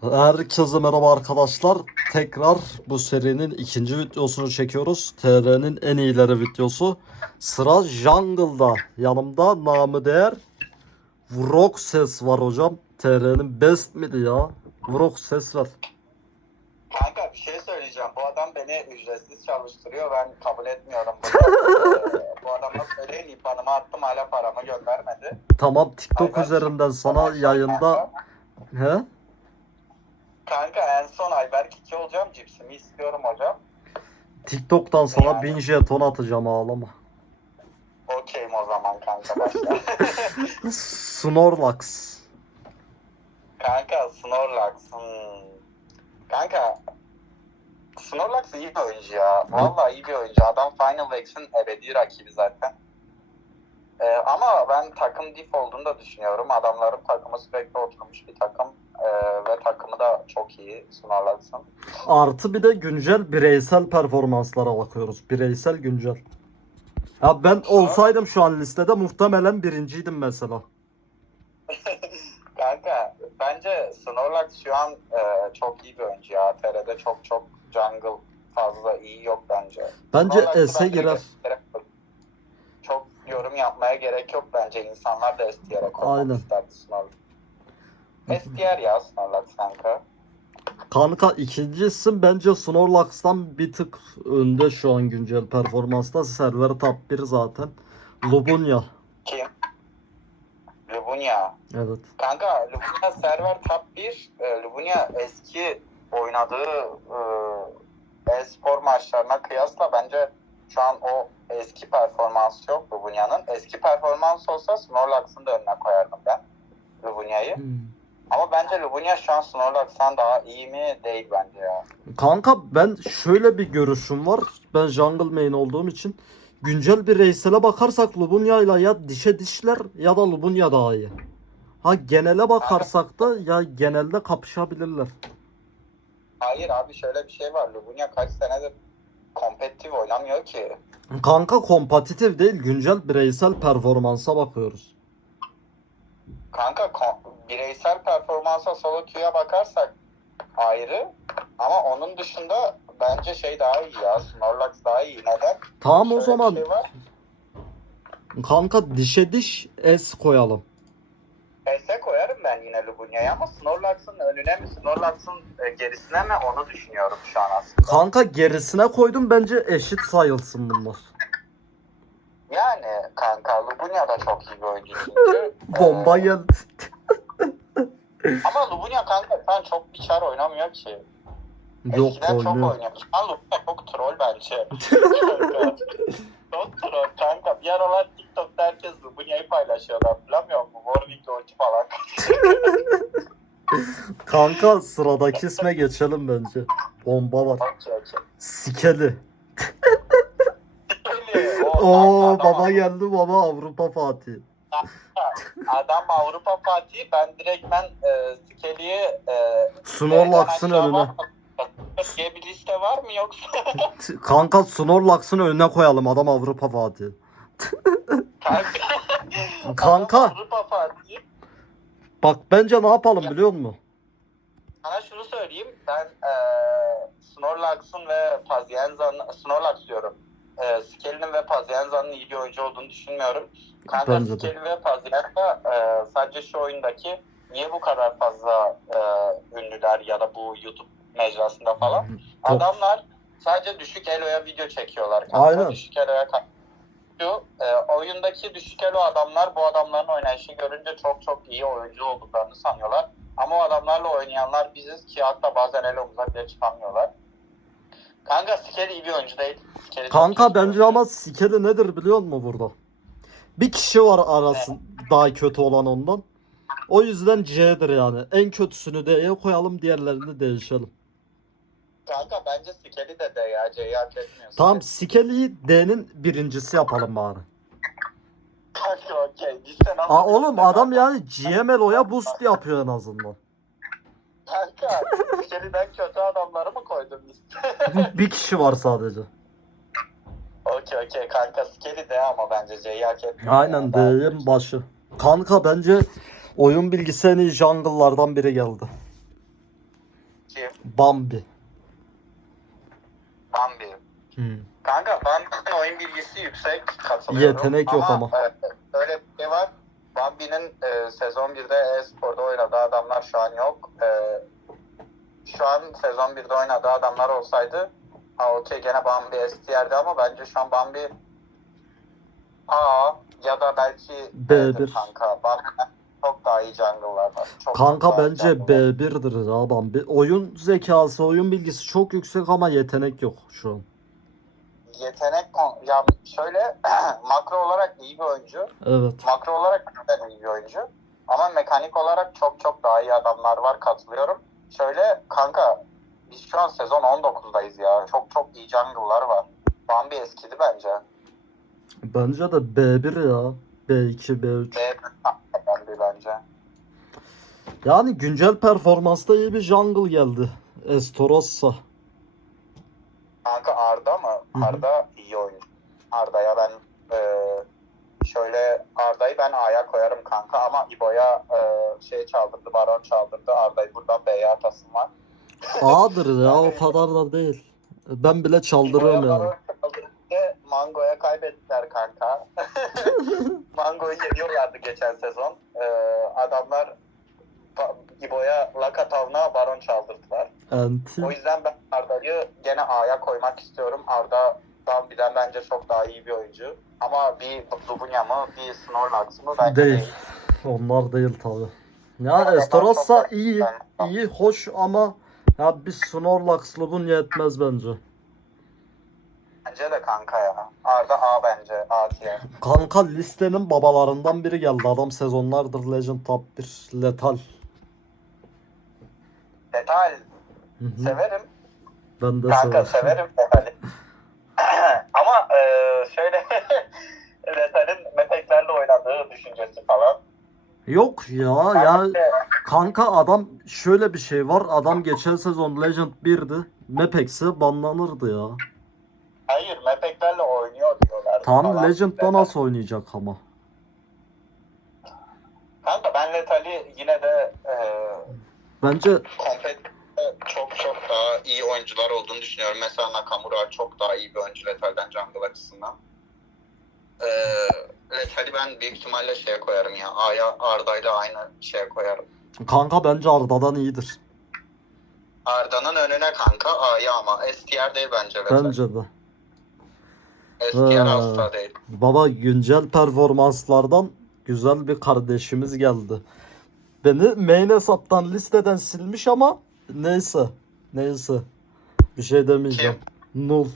Herkese merhaba arkadaşlar. Tekrar bu serinin ikinci videosunu çekiyoruz. TR'nin en iyileri videosu. Sıra Jungle'da. Yanımda namı değer Vrok ses var hocam. TR'nin best miydi ya? Vrok ses ver. Kanka bir şey söyleyeceğim. Bu adam beni ücretsiz çalıştırıyor. Ben kabul etmiyorum bunu. Ee, bu adama söyleyin IBAN'ımı attım hala paramı göndermedi. Tamam TikTok Ayberk, üzerinden sana yayında he? Kanka en son Ayberk 2 olacağım. Cipsimi istiyorum hocam. TikTok'tan sana Yani. 1000 jeton atacağım ağlama. Okeyim o zaman kanka başla. Snorlax. kanka Snorlax. Hmm. Kanka Snorlax iyi bir oyuncu ya. Vallahi iyi bir oyuncu. Adam Final X'in ebedi rakibi zaten. Ee, ama ben takım diff olduğunu da düşünüyorum. Adamların takımı sürekli oturmuş bir takım. Takımı da çok iyi Snorlax'ın. Artı bir de güncel bireysel performanslara bakıyoruz. Bireysel güncel. Ya ben olsaydım şu an listede muhtemelen birinciydim mesela. Kanka bence Snorlax şu an e, çok iyi bir oyuncu ya. TR'de çok çok jungle fazla iyi yok bence. Bence S'e girer. Çok yorum yapmaya gerek yok bence. İnsanlar da STR'e koymak Aynen. isterdi Snorlax. STR ya Snorlax kanka. Kanka ikinci isim bence Snorlax'tan bir tık önde şu an güncel performansta. Server top 1 zaten. Lubunya. Kim? Lubunya. Evet. Kanka Lubunya server top 1. E, Lubunya eski oynadığı e, e-spor maçlarına kıyasla bence şu an o eski performansı yok Lubunya'nın. Eski performans olsa Snorlax'ın da önüne koyardım ben Lubunya'yı. Ama bence Lubunya şu an Snorlax'tan daha iyi mi? Değil bence ya. Kanka ben şöyle bir görüşüm var. Ben jungle main olduğum için güncel bir reysele bakarsak Lubunya ile ya dişe dişler ya da Lubunya daha iyi. Ha genele bakarsak da ya genelde kapışabilirler. Hayır abi şöyle bir şey var. Lubunya kaç senedir kompetitif oynamıyor ki. Kanka kompetitif değil güncel bireysel performansa bakıyoruz. Kanka kom- bireysel performansa solo queue'ya bakarsak ayrı. Ama onun dışında bence şey daha iyi ya. Snorlax daha iyi. Neden? Tamam o Şöyle bir zaman şey var. kanka dişe diş S koyalım. P'se koyarım ben yine Lubunya'ya ama Snorlax'ın önüne mi Snorlax'ın e, gerisine mi onu düşünüyorum şu an aslında. Kanka gerisine koydum bence eşit sayılsın bunlar. Yani kanka Lubunya da çok iyi bir oyuncu. Bomba Ee, geldi. Ama Lubunya kanka an çok bir çar oynamıyor ki. Yok Eskiden çok oynuyor. oynuyormuş. An Lubunya çok troll bence. çok troll kanka. Bir aralar TikTok'ta herkes Lubunya'yı paylaşıyorlar. Hatırlamıyor musun? Warwick ulti falan. Kanka sıradaki isme geçelim bence. Bomba var. Okey okey. Sikeli. Öyle, o Oo kanka baba adam- geldi baba Avrupa Fatih. Adam Avrupa Fatih. Ben direkt ben e, Skeli'yi e, Snorlax'ın Aşağı önüne. mı? diye bir liste var mı yoksa? Kanka Snorlax'ın önüne koyalım adam Avrupa Fatih. Kanka. Kanka. Adam Avrupa Fatih. Bak bence ne yapalım biliyor musun? Sana şunu söyleyeyim. Ben e, Snorlax'ın ve Pazienza'nın Snorlax diyorum. E, Skeli'nin ve Pazienza'nın iyi bir oyuncu olduğunu düşünmüyorum. Kanka. Skeli ve Pazienza e, sadece şu oyundaki niye bu kadar fazla e, ünlüler ya da bu YouTube mecrasında falan Çok- Adamlar sadece düşük eloya video çekiyorlar. Kanka. Aynen. Düşük eloya şu e, oyundaki düşük elo adamlar bu adamların oynayışı görünce çok çok iyi oyuncu olduklarını sanıyorlar. Ama o adamlarla oynayanlar biziz ki hatta bazen elomuza bile çıkamıyorlar. Kanka Skeli iyi bir oyuncu değil. İyi Kanka bence ama Sikeli nedir biliyor musun burada? Bir kişi var arasın daha kötü olan ondan. O yüzden C'dir yani. En kötüsünü D'ye koyalım diğerlerini değişelim. Kanka bence Skeli de de ya C'yi hak etmiyor. Tamam Sikeli'yi D'nin birincisi yapalım bari. Kanka okey. Aa oğlum adam yani GMLO'ya boost yapıyor en azından. Kanka Skeli'den kötü adamları mı koydun liste? bir kişi var sadece. Okey okey kanka Skeli de ama bence C'yi hak etmiyor. Aynen Ben- D'nin başı. Kanka bence oyun bilgisi en iyi jungle'lardan biri geldi. Bambi. Bambi. Hmm. Kanka Bambi'nin oyun bilgisi yüksek katılıyorum. Yetenek yok ama. öyle bir şey var. Bambi'nin e, sezon 1'de e-sporda oynadığı adamlar şu an yok. E, şu an sezon 1'de oynadığı adamlar olsaydı ha okey gene Bambi yerde ama bence şu an Bambi A ya da belki B1. B'dir kanka. Bambi'den çok daha iyi jungle'lar var. Çok, Kanka çok bence jungle'lar var. B1'dir ya Bambi. Oyun zekası, oyun bilgisi çok yüksek ama yetenek yok şu an. Yetenek ya şöyle makro olarak iyi bir oyuncu. Evet. makro olarak da iyi bir oyuncu. Ama mekanik olarak çok çok daha iyi adamlar var katılıyorum. Şöyle kanka biz şu an sezon 19'dayız ya. Çok çok iyi jungle'lar var. Bambi eskidi bence. Bence de B1 ya. B2, B3. B Bambi bence. Yani güncel performansta iyi bir jungle geldi. Estorossa. Arda iyi oyuncu. Arda'ya ben e, şöyle Arda'yı ben A'ya koyarım kanka ama İbo'ya e, şey çaldırdı, Baron çaldırdı. Arda'yı buradan B'ye atasım var. A'dır ya o kadar da değil. Ben bile çaldırıyorum yani. Mango'ya kaybettiler kanka. Mango'yu yeniyorlardı geçen sezon. Ee, adamlar İbo'ya Lakatav'na Baron çaldırdılar. Enti. O yüzden ben Arda'yı gene A'ya koymak istiyorum. Arda Bambi'den bence çok daha iyi bir oyuncu. Ama bir Lubunya mı, bir Snorlax mı bence Değil. değil. Onlar değil tabi. Ya çok- iyi, Ben- iyi, hoş ama ya bir Snorlax Lubun yetmez bence. Bence de kanka ya. Arda A bence. A tier. Kanka listenin babalarından biri geldi. Adam sezonlardır Legend Top 1. Letal. Detal Hı hı. severim. Ben de Kanka severim. severim Letal'i. Ama e, şöyle Letal'in mepeklerle oynadığı düşüncesi falan. Yok ya ya Bence- kanka adam şöyle bir şey var. Adam geçen sezon Legend 1'di. Mepex'e banlanırdı ya. Hayır mepeklerle oynuyor diyorlar. Tamam falan. Legend'da nasıl oynayacak ama? Kanka ben Letal'i yine de e, Bence daha iyi oyuncular olduğunu düşünüyorum. Mesela Nakamura çok daha iyi bir oyuncu Letal'den jungle açısından. E, Letal'i ben büyük ihtimalle şeye koyarım ya. A'ya Arda'yla aynı şeye koyarım. kanka bence Arda'dan iyidir. Arda'nın önüne kanka A'ya ama STR değil bence Letal. Bence de. STR Ha. asla değil. Baba güncel performanslardan güzel bir kardeşimiz geldi. Beni main hesaptan listeden silmiş ama neyse. Neyse. Bir şey demeyeceğim. Null.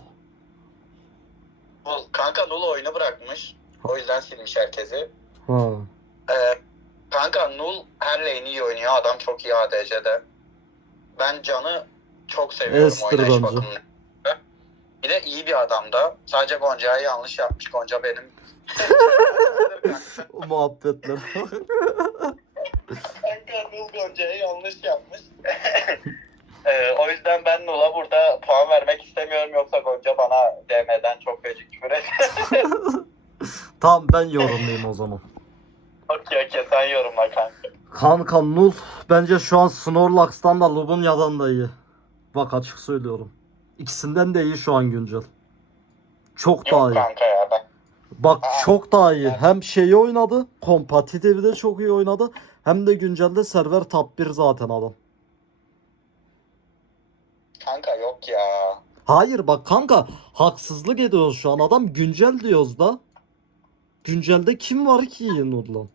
Nul- Kanka Nul oyunu bırakmış. O yüzden silmiş herkesi. Ha. Ee, kanka Nul her lane'i iyi oynuyor. Adam çok iyi ADC'de. Ben Can'ı çok seviyorum Estir oynayış bence. bakımından. Bir de iyi bir adam da. Sadece Gonca'ya yanlış yapmış. Gonca benim. O muhabbetler. Kanka Nul Gonca'ya yanlış yapmış. Ee, o yüzden ben Nul'a burada puan vermek istemiyorum. Yoksa Gonca bana DM'den çok feci küfür eder. tamam ben yorumlayayım o zaman. okey okey sen yorumla kanka. Kanka Null bence şu an Snorlax'tan da Lubunya'dan da iyi. Bak açık söylüyorum. İkisinden de iyi şu an güncel. Çok daha Yok iyi. kanka ya ben. Bak Aa, çok daha iyi. Hem şeyi oynadı. Kompetitifde çok iyi oynadı. Hem de güncelde server top 1 zaten adam. Kanka yok ya. Hayır bak kanka haksızlık ediyoruz şu an. Adam güncel diyoruz da. Güncelde kim var ki iyi Nurlan?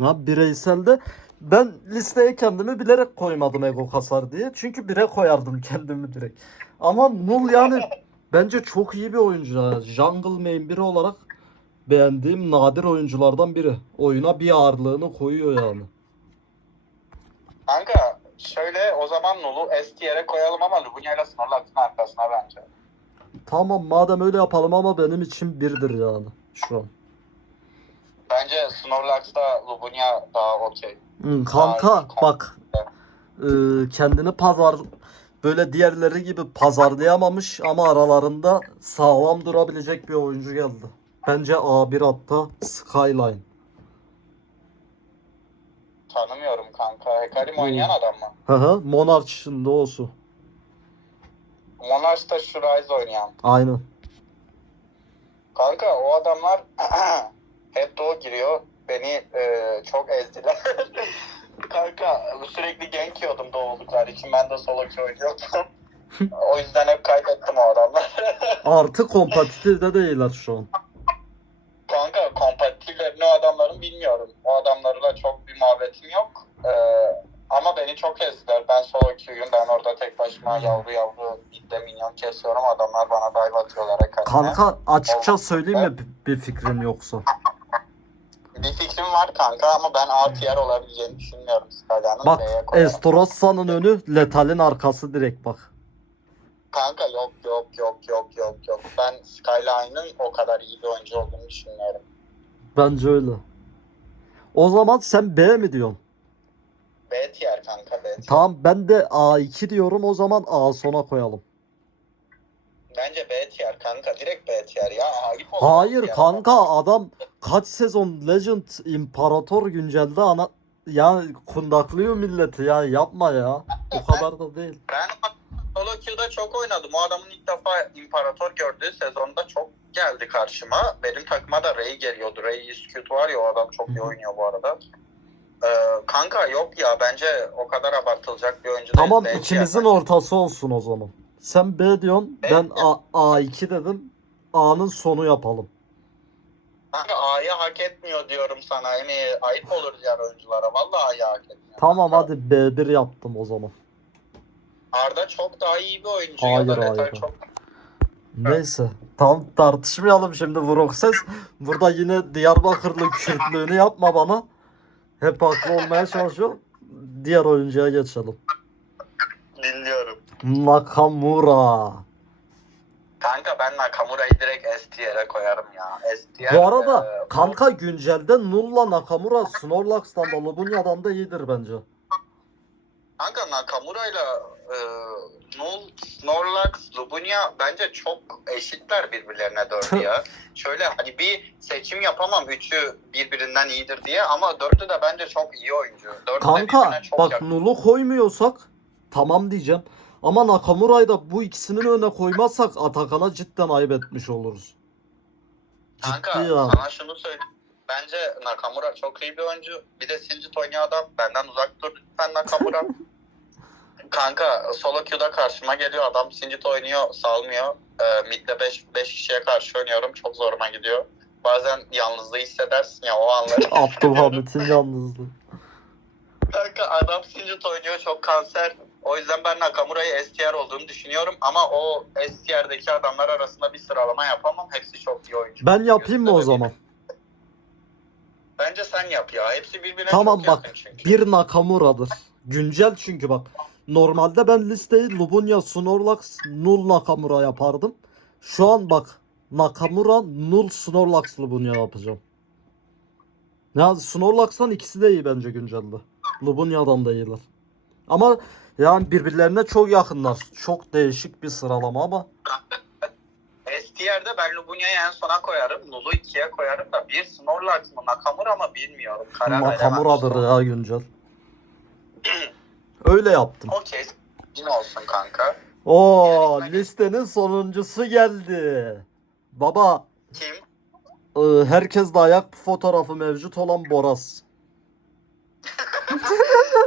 Ha bireyselde ben listeye kendimi bilerek koymadım ego kasar diye. Çünkü bire koyardım kendimi direkt. Ama Nul yani bence çok iyi bir oyuncu. ya. Jungle main biri olarak beğendiğim nadir oyunculardan biri. Oyuna bir ağırlığını koyuyor yani. Kanka şöyle o zaman Nul'u S tier'e koyalım ama Lubunya ile Snorlax'ın arkasına bence. Tamam madem öyle yapalım ama benim için birdir yani şu an. Bence Snorlax'ta Lubunya daha okey. Hı, kanka Ay, bak e, kendini pazar böyle diğerleri gibi pazarlayamamış ama aralarında sağlam durabilecek bir oyuncu geldi. Bence A1 hatta Skyline. Tanımıyorum kanka. Hekarim Hmm. oynayan adam mı? Hı hı. Monarch'ın da olsun. Monarch'ta şu Rise oynayan. Aynen. Kanka o adamlar hep doğu giriyor. Beni e, çok ezdiler. Kanka sürekli gank yiyordum doğu oldukları için. Ben de solo oynuyordum. o yüzden hep kaybettim o adamları. Artı kompetitifde değiller şu an. Kanka kompetitiflerini o adamların bilmiyorum. O adamlarla çok bir muhabbetim yok. Ee, ama beni çok ezdiler. Ben solo queue'yum. Ben orada tek başıma yavru yavru midde minyon kesiyorum. Adamlar bana dive atıyorlar ekranına. Kanka açıkça söyleyeyim mi bir- fikrin yoksa? Bir fikrim var kanka ama ben A tier olabileceğini düşünmüyorum Skyline'ın. Bak. Estrossa'nın önü Letal'in arkası direkt bak. Kanka yok yok yok yok yok yok. Ben Skyline'ın o kadar iyi bir oyuncu olduğunu düşünmüyorum. Bence öyle. O zaman sen B mi diyorsun? B tier kanka B tier. Tamam ben de A2 diyorum o zaman A sona koyalım. Bence B tier kanka. Direkt B tier ya. Hayır Ya. kanka adam kaç sezon Legend İmparator güncelde ana ya kundaklıyor milleti ya yapma ya. O kadar da değil. Ben solo queue'da çok oynadım. O adamın ilk defa imparator gördüğü sezonda çok geldi karşıma. Benim takıma da Ray geliyordu. Ray Iskut var ya o adam çok iyi oynuyor bu arada. Ee, kanka yok ya bence o kadar abartılacak bir oyuncu değil. Tamam B tier. ikimizin ortası olsun o zaman. Sen B diyorsun ben A, A2 dedim. A'nın sonu yapalım. Kanka A'yı hak etmiyor diyorum sana. Yani ayıp olur diğer oyunculara. Vallahi A'yı hak etmiyor. Tamam hadi B1 yaptım o zaman. Arda çok daha iyi bir oyuncu. Hayır, ya da hayır. çok Neyse. Tam tartışmayalım şimdi Vrokses. Burada yine Diyarbakırlı Kürtlüğünü yapma bana. Hep haklı olmaya çalışıyor. Diğer oyuncuya geçelim. dinliyorum. Nakamura. Kanka ben Nakamura'yı direkt S tier'e koyarım ya. S tier. Bu arada e, kanka güncelde Null'la Nakamura Snorlax'tan da Lubunya'dan da iyidir bence. Kanka Nakamura'yla e, Null, Snorlax, Lubunya bence çok eşitler birbirlerine dördü ya. Şöyle hani bir seçim yapamam üçü birbirinden iyidir diye ama dördü de bence çok iyi oyuncu. Dördü Kanka çok bak yakın. Null'u koymuyorsak tamam diyeceğim. Ama Nakamura'yı da bu ikisinin önüne koymazsak Atakan'a cidden ayıp etmiş oluruz. Kanka Ciddi ya. sana şunu söyleyeyim. Bence Nakamura çok iyi bir oyuncu. Bir de Shinji adam. Benden uzak dur lütfen Nakamura. Kanka solo queue'da karşıma geliyor adam. Shinji oynuyor salmıyor. Ee, mid'de 5 5 kişiye karşı oynuyorum. Çok zoruma gidiyor. Bazen yalnızlığı hissedersin ya o anları. Abdülhamit'in yalnızlığı. Kanka adam Shinji oynuyor çok kanser. O yüzden ben Nakamura'yı S tier olduğunu düşünüyorum. Ama o S tier'deki adamlar arasında bir sıralama yapamam. Hepsi çok iyi oyuncu. Ben yapayım mı o zaman? Bence sen yap ya. Hepsi birbirine Tamam çok bak yakın çünkü. bir Nakamura'dır. Güncel çünkü bak. Normalde ben listeyi Lubunya, Snorlax, Null Nakamura yapardım. Şu an bak Nakamura, Null, Snorlax, Lubunya yapacağım. Ya Snorlax'tan ikisi de iyi bence güncelde. Lubunya'dan da iyiler. Ama yani birbirlerine çok yakınlar. Çok değişik bir sıralama ama S tier'de ben Lubunya'yı en sona koyarım. Null'u ikiye koyarım da bir Snorlax mı Nakamura mı bilmiyorum. Karar. Nakamura'dır ya güncel. Öyle yaptım. Okey. Yine olsun kanka. Oo listenin sonuncusu geldi. Baba Kim? e, herkes de ayak fotoğrafı mevcut olan Boraz.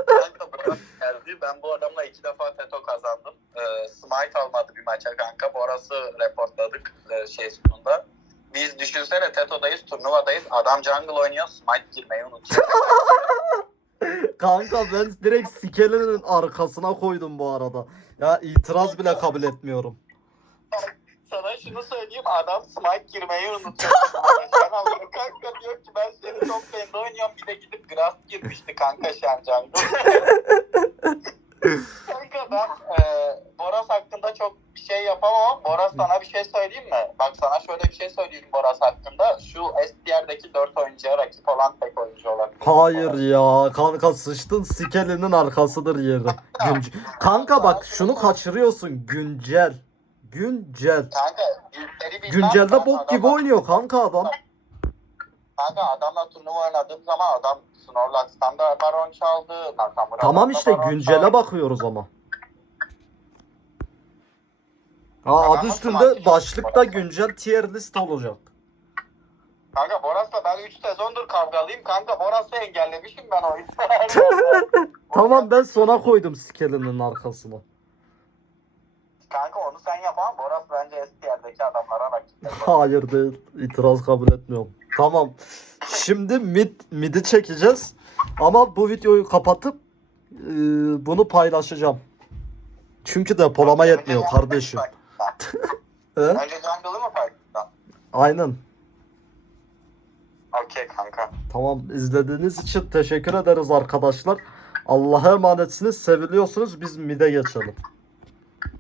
Kanka Boras geldi. Ben bu adamla iki defa Teto kazandım. Ee, smite almadı bir maça kanka. Boras'ı reportladık e, şey sonunda. Biz düşünsene Teto'dayız, turnuvadayız. Adam jungle oynuyor, smite girmeyi unutuyor. Kanka ben direkt Sikele'nin arkasına koydum bu arada. Ya itiraz bile kabul etmiyorum. Sana şunu söyleyeyim adam smite girmeyi unutuyor. Sen anlıyor kanka diyor ki ben seni top lane'de oynuyorum bir de gidip grass girmişti kanka Şencan. kanka ben e, Boras hakkında çok bir şey yapamam. Boras sana bir şey söyleyeyim mi? Bak sana şöyle bir şey söyleyeyim Boras hakkında. Şu SDR'deki 4 oyuncuya rakip olan tek oyuncu olabilir. Hayır ya kanka sıçtın Sikele'nin arkasıdır yeri. Günce- Kanka bak şunu kaçırıyorsun güncel. Güncel. Kanka bilmem Güncelde bok gibi oynuyor kanka adam. Kanka adamla turnuva oynadığım zaman adam Snorlax'tan da baron çaldı. Nakamura'dan Tamam işte güncele çaldı. bakıyoruz ama. Ha, adı üstünde başlıkta güncel tier list olacak. Kanka Boras'la ben 3 sezondur kavgalıyım. Kanka Boras'ı engellemişim ben oyunu. Tamam ben sona koydum skelinin arkasına. Kanka onu sen yapamam. Boras bence eski yerdeki adamlara rakip. Hayır değil. İtiraz kabul etmiyorum. Tamam. Şimdi mid mid'i çekeceğiz. Ama bu videoyu kapatıp e, bunu paylaşacağım. Çünkü depolama yetmiyor kardeşim. Önce jungle'ı mı Pakistan? Aynen. Okey kanka. Tamam izlediğiniz için teşekkür ederiz arkadaşlar. Allah'a emanetsiniz. Seviliyorsunuz. Biz mid'e geçelim.